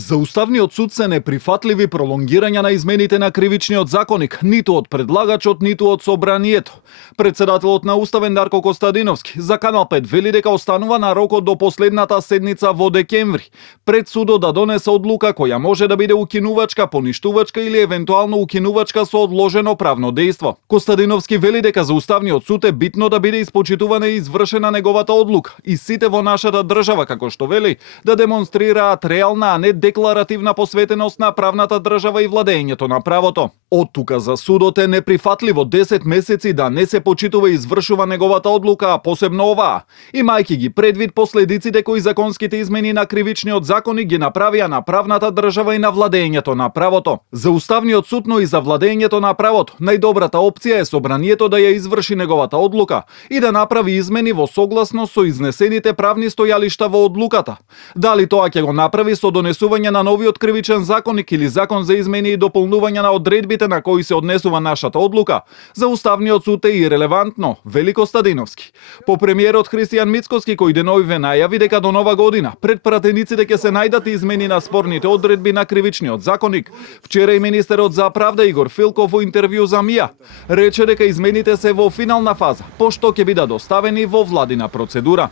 За Уставниот суд се неприфатливи пролонгирања на измените на кривичниот законник, ниту од предлагачот, ниту од собранието. Председателот на Уставен Дарко Костадиновски за Канал 5 вели дека останува на рокот до последната седница во декември, пред судот да донесе одлука која може да биде укинувачка, поништувачка или евентуално укинувачка со одложено правно дејство. Костадиновски вели дека за Уставниот суд е битно да биде испочитувана и извршена неговата одлука и сите во нашата држава, како што вели, да демонстрираат реална, а не декларативна посветеност на правната држава и владењето на правото. Од тука за судот е неприфатливо 10 месеци да не се почитува и извршува неговата одлука, а посебно оваа, имајќи ги предвид последиците кои законските измени на кривичниот законник ги направија на правната држава и на владењето на правото. За Уставниот суд, но и за владењето на правото, најдобрата опција е собранието да ја изврши неговата одлука и да направи измени во согласност со изнесените правни стојалишта во одлуката. Дали тоа ќе го направи со донесување на новиот кривичен законник или закон за измени и дополнување на одредбите на кои се однесува нашата одлука, за Уставниот суд е ирелевантно, вели Костадиновски. По премиерот Христијан Мицкоски, кој деновиве најави дека до нова година пред пратениците ќе се најдат измени на спорните одредби на кривичниот законник, вчера и министерот за правда Игор Филков во интервју за МИА рече дека измените се во финална фаза, пошто ќе бидат доставени во владина процедура.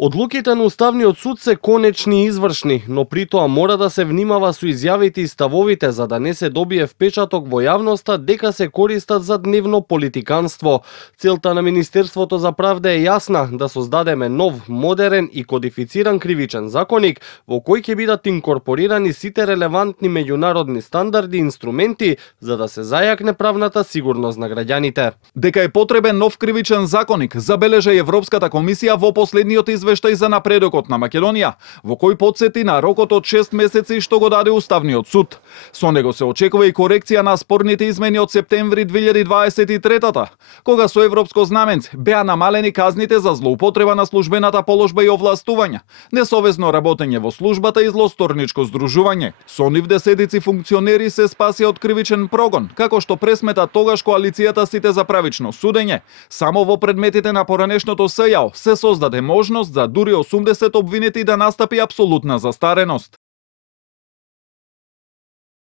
Одлуките на Уставниот суд се конечни и извршни, но при тоа мора да се внимава со изјавите и ставовите за да не се добие впечаток во јавноста дека се користат за дневно политиканство. Целта на Министерството за правда е јасна, да создадеме нов, модерен и кодифициран кривичен законник во кој ќе бидат инкорпорирани сите релевантни меѓународни стандарди и инструменти за да се зајакне правната сигурност на граѓаните. Дека е потребен нов кривичен законник, забележа и Европската комисија во последниот извештај за напредокот на Македонија, во кој потсети на рокот од 6 месеци што го даде Уставниот суд. Со него се очекува и корекција на спорните измени од септември 2023-та, кога со европско знаменце беа намалени казните за злоупотреба на службената положба и овластување, несовесно работење во службата и злосторничко здружување. Со нив десетици функционери се спасија од кривичен прогон, како што пресмета тогаш коалицијата Сите за правично судење. Само во предметите на поранешното СЈАО се создаде можност за дури 80 обвинети да настапи апсолутна застареност.